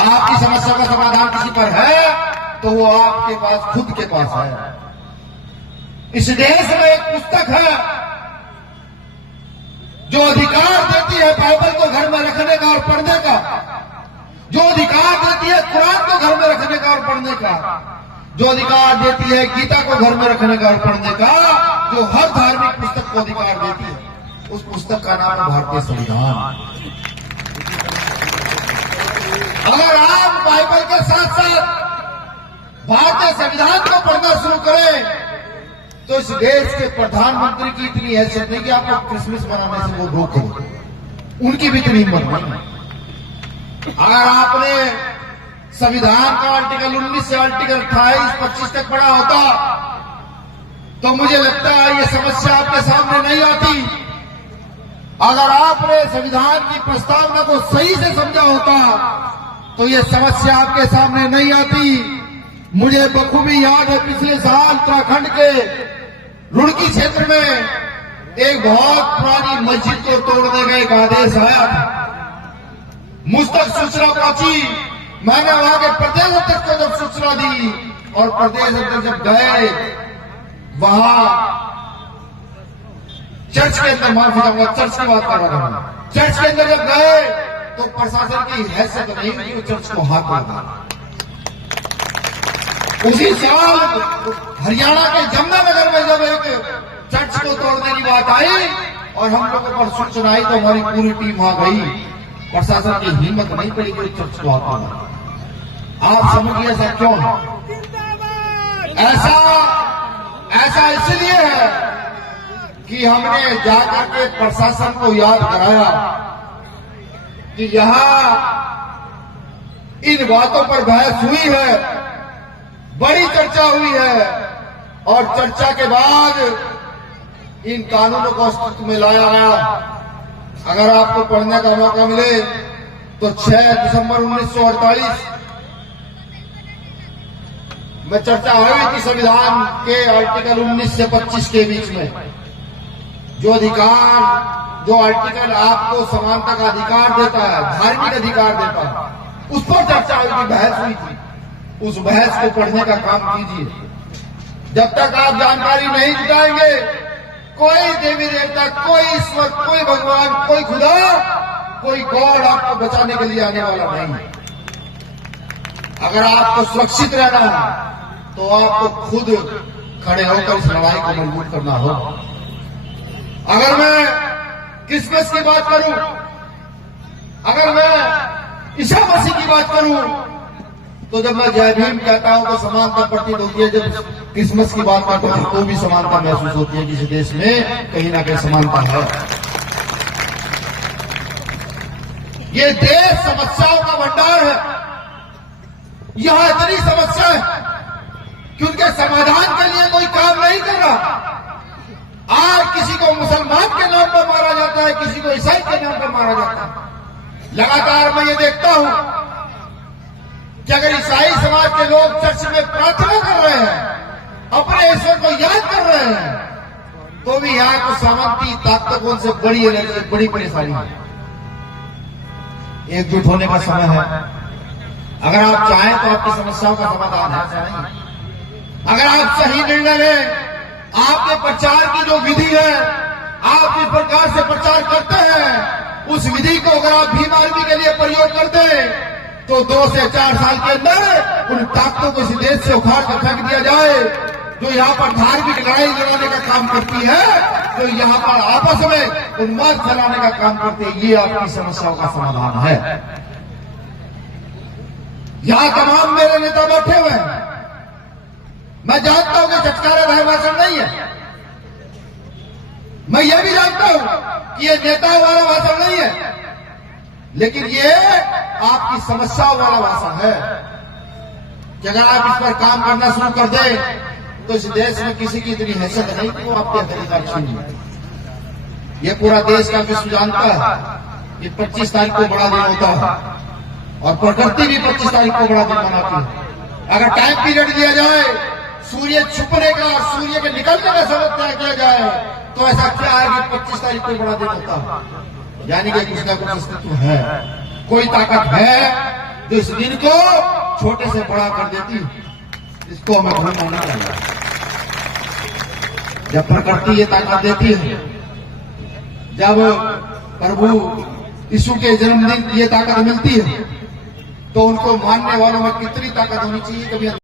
आपकी समस्या का समाधान किसी पर है तो वो आपके पास खुद के पास है। इस देश में एक पुस्तक है जो अधिकार देती है बाइबल को घर में रखने का और पढ़ने का, जो अधिकार देती है कुरान को घर में रखने का और पढ़ने का, जो अधिकार देती है गीता को घर में रखने का और पढ़ने का, जो हर धार्मिक पुस्तक को अधिकार देती है, उस पुस्तक का नाम है भारतीय संविधान। अगर आप बाइबल के साथ साथ भारतीय संविधान को पढ़ना शुरू करें तो इस देश के प्रधानमंत्री की इतनी हैसियत नहीं कि आपको क्रिसमस मनाने से वो रोके, उनकी भी इतनी हिम्मत नहीं। अगर आपने संविधान का आर्टिकल 19 से आर्टिकल 28-25 तक पढ़ा होता तो मुझे लगता है ये समस्या आपके सामने नहीं आती। अगर आपने संविधान की प्रस्तावना को सही से समझा होता तो ये समस्या आपके सामने नहीं आती। मुझे बखूबी याद है पिछले साल उत्तराखंड के रुड़की क्षेत्र में एक बहुत पुरानी मस्जिद को तोड़ने का एक आदेश आया था। मुझ तक सूचना पहुंची, मैंने वहां के प्रदेश अध्यक्ष को जब सूचना दी और प्रदेश अध्यक्ष जब गए वहां चर्च के अंदर, माफी चाहूंगा चर्च की बात कर रहा था, चर्च के अंदर जब गए तो प्रशासन की हैसियत नहीं हुई वो चर्च को हाथ लगा। उसी साल हरियाणा के जमुनानगर में जब एक चर्च को तोड़ने की बात आई और हम लोगों पर सूचना आई तो हमारी पूरी टीम वहां गई। प्रशासन की हिम्मत नहीं पड़ी कि चर्च को हाथ लगा। आप समझिए ऐसा क्यों है? ऐसा इसलिए है कि हमने जाकर के प्रशासन को याद कराया कि यहां इन बातों पर बहस हुई है, बड़ी चर्चा हुई है और चर्चा के बाद इन कानूनों को अस्तित्व में लाया गया। अगर आपको पढ़ने का मौका मिले तो 6 दिसंबर 1948 में चर्चा हुई थी संविधान के आर्टिकल 19 से 25 के बीच में। जो आर्टिकल आपको समानता का अधिकार देता है, धार्मिक अधिकार देता है, उस पर चर्चा हुई थी, बहस हुई थी। उस बहस को पढ़ने का काम कीजिए। जब तक आप जानकारी नहीं जुटाएंगे कोई देवी देवता, कोई ईश्वर, कोई भगवान, कोई खुदा, कोई गॉड आपको बचाने के लिए आने वाला नहीं है। अगर आपको सुरक्षित रहना है तो आपको खुद खड़े होकर इस लड़ाई को मजबूत करना हो। अगर मैं क्रिसमस की बात करूं, अगर मैं ईसा मसीह की बात करूं तो जब मैं जय भीम कहता हूं तो समानता प्रतीत होती है। जब क्रिसमस की बात करता हूं तो भी समानता महसूस होती है। किसी देश में कहीं ना कहीं समानता है। ये देश समस्याओं का भंडार है। यहां इतनी समस्या है कि उनके समाधान के लिए कोई काम नहीं कर रहा। आज किसी को मुसलमान के नाम पर मारा जाता है, किसी को ईसाई के नाम पर मारा जाता है। लगातार मैं ये देखता हूं कि अगर ईसाई समाज के लोग चर्च में प्रार्थना कर रहे हैं, अपने ईश्वर को याद कर रहे हैं, तो भी यहाँ को सामंती ताकतों से बड़ी एनर्जी, बड़ी परेशानी है। एकजुट होने का समय है। अगर आप चाहें तो आपकी समस्याओं का समाधान है, ऐसा नहीं। अगर आप सही निर्णय लें, आपके प्रचार की जो विधि है, आप जिस प्रकार से प्रचार करते हैं, उस विधि को अगर आप भीम आर्मी के लिए प्रयोग करते हैं तो 2 से 4 साल के अंदर उन ताकतों को इस देश से उखाड़ कर फेंक दिया जाए जो यहाँ पर धार्मिक लड़ाई लड़ाने का काम करती है, जो यहाँ पर आपस में उन्माद फैलाने का काम करती है। ये आपकी समस्याओं का समाधान है। यहाँ तमाम मेरे नेता बैठे हुए हैं। मैं जानता हूं कि चटकारे भय भाषण नहीं है। मैं ये भी जानता हूं कि ये नेताओं वाला भाषण नहीं है, लेकिन ये आपकी समस्याओं वाला भाषण है कि अगर आप इस पर काम करना शुरू कर दें तो इस देश में किसी की इतनी हैसियत नहीं कि वो आपके अधिकार छीन ले। ये पूरा देश का विश्व जानता है कि 25 तारीख को बड़ा दिन होता है और प्रकृति भी 25 तारीख को बड़ा दिन मनाती है। अगर टाइम पीरियड दिया जाए, सूर्य छुपने का और सूर्य के निकलने का समय तय किया जाए, तो ऐसा क्या है कि 25 तारीख को बड़ा दिन होता है। यानी कि कुछ ना कुछ अस्तित्व है, कोई ताकत है जो इस दिन को छोटे से बड़ा कर देती है, इसको हमें भूलना नहीं चाहिए। जब प्रकृति ये ताकत देती है, जब प्रभु यीशु के जन्मदिन ये ताकत मिलती है, तो उनको मानने वालों में कितनी ताकत होनी चाहिए कभी